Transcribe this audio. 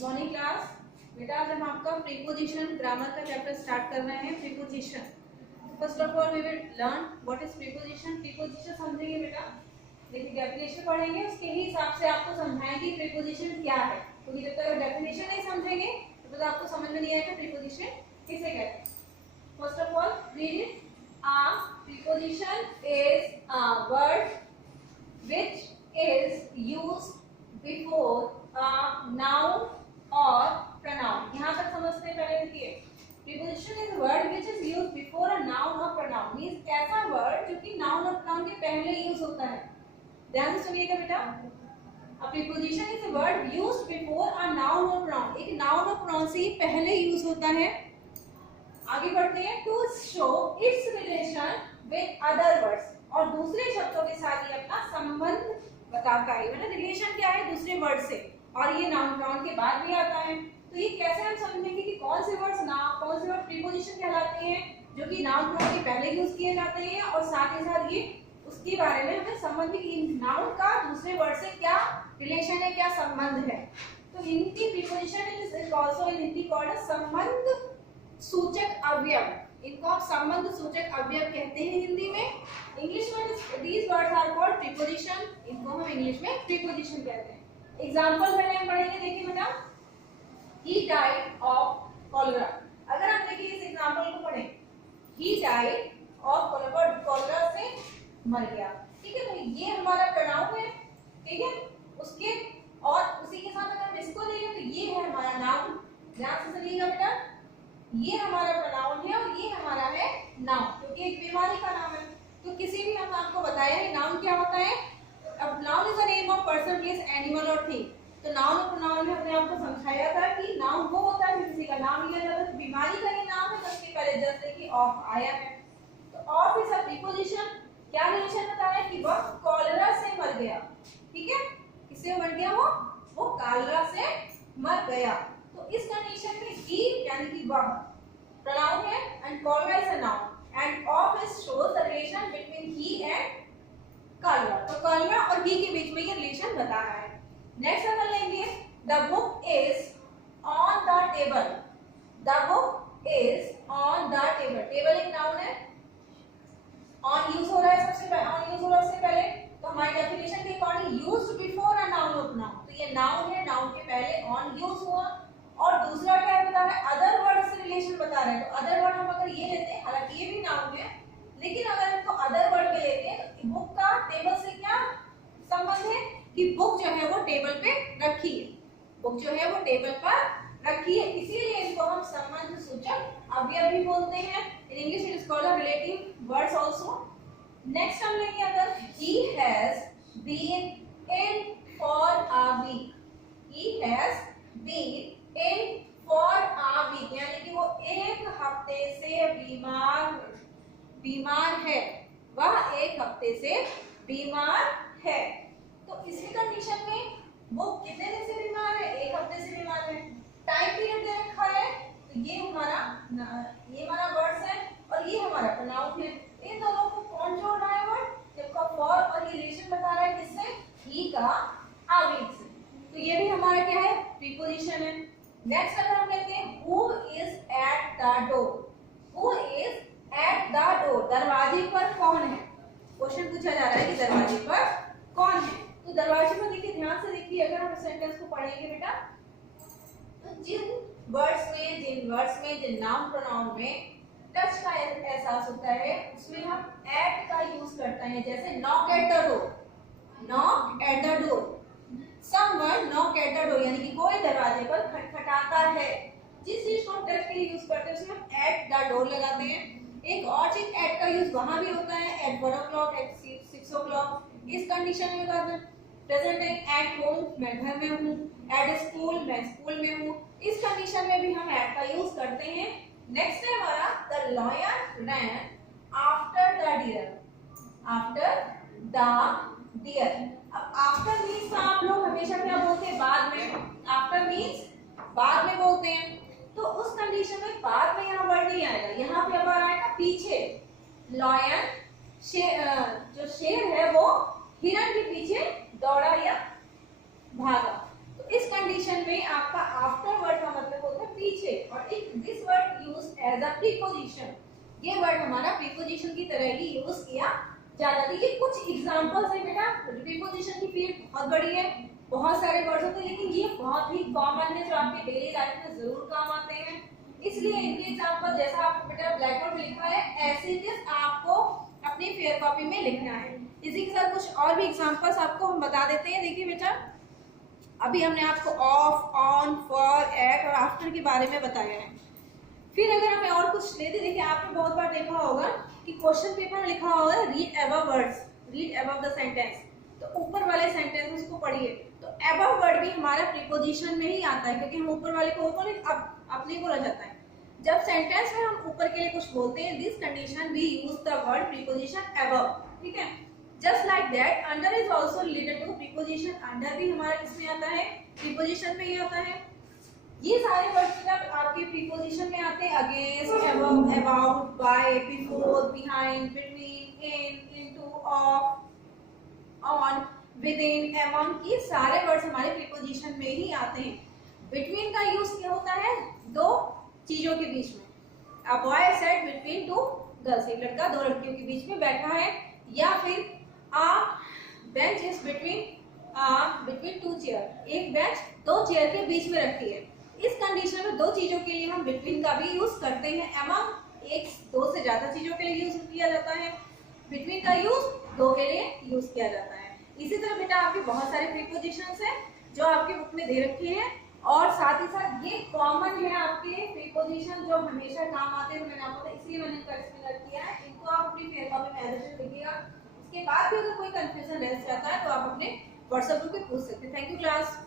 Morning class. बेटा आज हम आपका प्रीपोजिशन ग्रामर का चैप्टर स्टार्ट कर रहे हैं। Preposition, first of all we will learn what is preposition. Preposition समझेंगे बेटा, देखिए डेफिनेशन पढ़ेंगे, उसके ही हिसाब से आपको समझाएंगे प्रीपोजिशन क्या है, क्योंकि जब तक डेफिनेशन नहीं समझेंगे तो आपको समझ में नहीं आएगा प्रीपोजिशन किसे कहते हैं। First of all read it. A preposition is a word which is used before a noun or pronoun। यहाँ तक समझते हैं पहले। देखिए, preposition is a word which is used before a noun or pronoun, means ऐसा word जो कि noun और pronoun के पहले यूज होता है। ध्यान से सुनिएगा बेटा। A preposition is a word used before a noun or pronoun। एक noun और pronoun से ही पहले यूज होता है। आगे बढ़ते हैं। To show its relation with other words, और दूसरे शब्दों के साथ ये अपना संबंध बताता है। मतलब रिलेशन क्या है दूसरे वर्ड से, और ये नाउन प्रोनाउन के बाद भी आता है। तो ये कैसे हम समझेंगे कि कौन से वर्ड्स कौन से वर्ड प्रीपोजिशन कहलाते हैं, जो कि नाउन प्रोनाउन के पहले यूज किए जाते हैं, और साथ ही साथ ये उसके बारे में हमें संबंध की नाउन का दूसरे वर्ड से क्या रिलेशन है, क्या संबंध है। तो इनकी preposition is also in Hindi called संबंध सूचक अवयव। इनको आप संबंध सूचक अवयव कहते हैं हिंदी में। इंग्लिश में these words are called preposition। इनको हम इंग्लिश में प्रीपोजिशन कहते हैं। एग्जांपल पहले हम पढ़ेंगे। देखिए बेटा, he died of cholera। अगर हम देखिए इस एग्जांपल को पढ़ें, he died of cholera से मर गया। ठीक है, तो ये हमारा प्रोनाउन है। ठीक है, उसके और उसी के साथ अगर हम इसको देखें तो ये है हमारा नाउन। ध्यान से सुनिएगा बेटा, ये हमारा प्रोनाउन है और ये हमारा है नाउन, क्योंकि एक बीमारी का नाम है। तो किसी भी हम आपको बताया है नाउन क्या होता है। अब noun is a name of person, place, animal और थिंग। तो नाउन और प्रोनाउन में हमने आपको समझाया था कि नाउन वो होता है किसी का नाम लिया जाता है। तो बीमारी का ये नाम है, जिसके पहले जैसे कि ऑफ आया है। तो ऑफ इज अ प्रीपोजिशन। क्या रिलेशन बताया कि वह कॉलेरा से मर गया। ठीक है, किससे मर गया? वो कॉलेरा से मर गया। तो इस कंडीशन में ही यानी कि वह प्रोनाउन है and cholera is a noun end of is shows the relation between he and cholera. तो कॉलेरा और ही के बीच में ये रिलेशन बता रहा है। नेक्स्ट अगर लेंगे, the book is on the table. The book is on the table. Table एक नाउन है, ऑन यूज हो रहा है सबसे पहले, ऑन यूज हो रहा है सबसे पहले। तो हमारी डेफिनेशन के according used before a noun और नाउन। तो ये नाउन है, नाउन के पहले ऑन यूज हुआ। और दूसरा क्या बता रहा है, अदर वर्ड से रिलेशन बता रहा है। तो अदर वर्ड हम अगर ये लेते हैं, हालांकि ये भी नाउन है, लेकिन अगर इसको अदर वर्ड पे लेते हैं तो बुक का टेबल से क्या संबंध है कि बुक जो है वो टेबल पे रखी है। बुक जो है वो टेबल पर रखी है, इसीलिए इसको हम संबंध सूचक अवयव भी बोलते हैं। In English it is called relative words also. Next हम लेंगे, अगर he has been in for a week। he has been in for a week, यानी कि वो एक हफ्ते से बीमार है। वह एक हफ्ते से बीमार है। तो इसी कंडीशन में वो कितने दिन से बीमार है? एक हफ्ते से बीमार है। टाइम पीरियड दे रखा है, तो ये हमारा वर्ड्स है और ये हमारा प्रोनाउन है। इन दोनों को कौन जोड़ रहा है? वर्ड जबकि फॉर और रिलेशन बता रहा है किससे? ही का a week से। तो ये भी हमारा क्या है? प्रीपोजिशन है। नेक्स्ट अगर हम लेते हैं, who is at the door. Who is at the door, दरवाजे पर कौन है? क्वेश्चन पूछा जा रहा है कि दरवाजे पर कौन है। तो दरवाजे पर देखिए, ध्यान से देखिए, अगर हम सेंटेंस को पढ़ेंगे बेटा, तो जिन वर्ड्स में जिन नाउन प्रोनाउन में टच का एहसास होता है, उसमें हम एट का यूज करते हैं। जैसे knock at the door, knock at the door. Someone knock at the door, यानी कि कोई दरवाजे पर खटखटाता है। जिस चीज को हम टच के लिए यूज करते हैं उसमें हम एट द डोर लगाते हैं। एक और चीज एट का यूज वहां भी होता है, एट 1 o'clock, एट 6 o'clock। इस कंडीशन में करते हैं। प्रेजेंट एट होम, मैं घर में हूँ। एट स्कूल, मैं स्कूल में हूँ। इस कंडीशन में भी हम एट का यूज करते हैं। नेक्स्ट है हमारा, the lion ran after the deer. After the deer. अब आफ्टर मीन्स आप लोग हमेशा क्या बोलते हैं? बाद में। आफ्टर मीन्स बाद में बोलते हैं। तो उस कंडीशन में बाद में यहाँ वर्ड नहीं आएगा, यहाँ पे अब आएगा पीछे। लॉयन जो शेर है वो हिरण के पीछे दौड़ा या भागा। तो इस कंडीशन में आपका आफ्टर वर्ड का मतलब होता है पीछे, और if this word used as a preposition, ये वर्ड हमारा प्रीपोजिशन की तरह ही यूज किया जाता है। ये कुछ एग्जांपल्स है बेटा, प्रीपोजिशन की फील्ड बहुत बड़ी है, बहुत सारे वर्ड्स होते हैं, लेकिन ये बहुत ही कॉमन है जो आपके डेली लाइफ में जरूर काम आते हैं। इसलिए इनके एग्जांपल जैसा आपको बेटा ब्लैक बोर्ड में लिखा है ऐसे ही आपको अपनी फेयर कॉपी में लिखना है। इसी के साथ कुछ और भी एग्जांपल्स आपको हम बता देते हैं। देखिए बेटा, अभी हमने आपको ऑफ, ऑन, फॉर, एट और आफ्टर के बारे में बताया है। फिर अगर हमें और कुछ लेते, देखिए आपने बहुत बार देखा होगा कि क्वेश्चन पेपर में लिखा होगा read above words, read above the sentence, तो ऊपर वाले सेंटेंसेस को पढ़िए। तो अबव वर्ड भी हमारा प्रीपोजिशन में ही आता है, क्योंकि हम ऊपर वाले को ऊपर अपने बोला जाता है। जब सेंटेंस में हम ऊपर के लिए कुछ बोलते हैं, this condition we use the word preposition above, ठीक है। Just like that under is also related to preposition, under भी हमारा किसमें आता है, प्रीपोजिशन में ही आता है। ये सारे वर्ड्स जब आपके प्रीपोजिशन में आते हैं, against, above, about, by, before, behind, between, in, into, of, on, within, among, ये सारे वर्ड्स हमारे प्रीपोजिशन में ही आते हैं। बिटवीन का यूज क्या होता है, दो चीजों के बीच में। A boy set between two girls, एक लड़का दो लड़कियों के बीच में बैठा है, या फिर अ bench is between to cheer, एक बेंच दो चेयर के बीच में रखी है। इस कंडीशन में दो चीजों के लिए हम बिटवीन का भी यूज करते हैं। अमंग एक दो से ज्यादा चीजों के लिए यूज किया जाता है, बिटवीन का यूज दो के लिए यूज किया जाता है। इसी तरह बेटा आपके बहुत सारे प्रीपोजिशंस हैं जो आपके बुक में दे रखे हैं, और साथ ही साथ ये कॉमन है आपके प्रीपोजिशन जो हमेशा काम आते हैं, मैंने आपको इसलिए मैंने इनका एक्सप्लेन किया है। इनको आप अपनी फेयर कॉपी में एज लिखिएगा। इसके बाद भी अगर कोई कंफ्यूजन रह जाता है तो आप अपने व्हाट्सएप ग्रुप पे पूछ सकते हैं। Thank you class.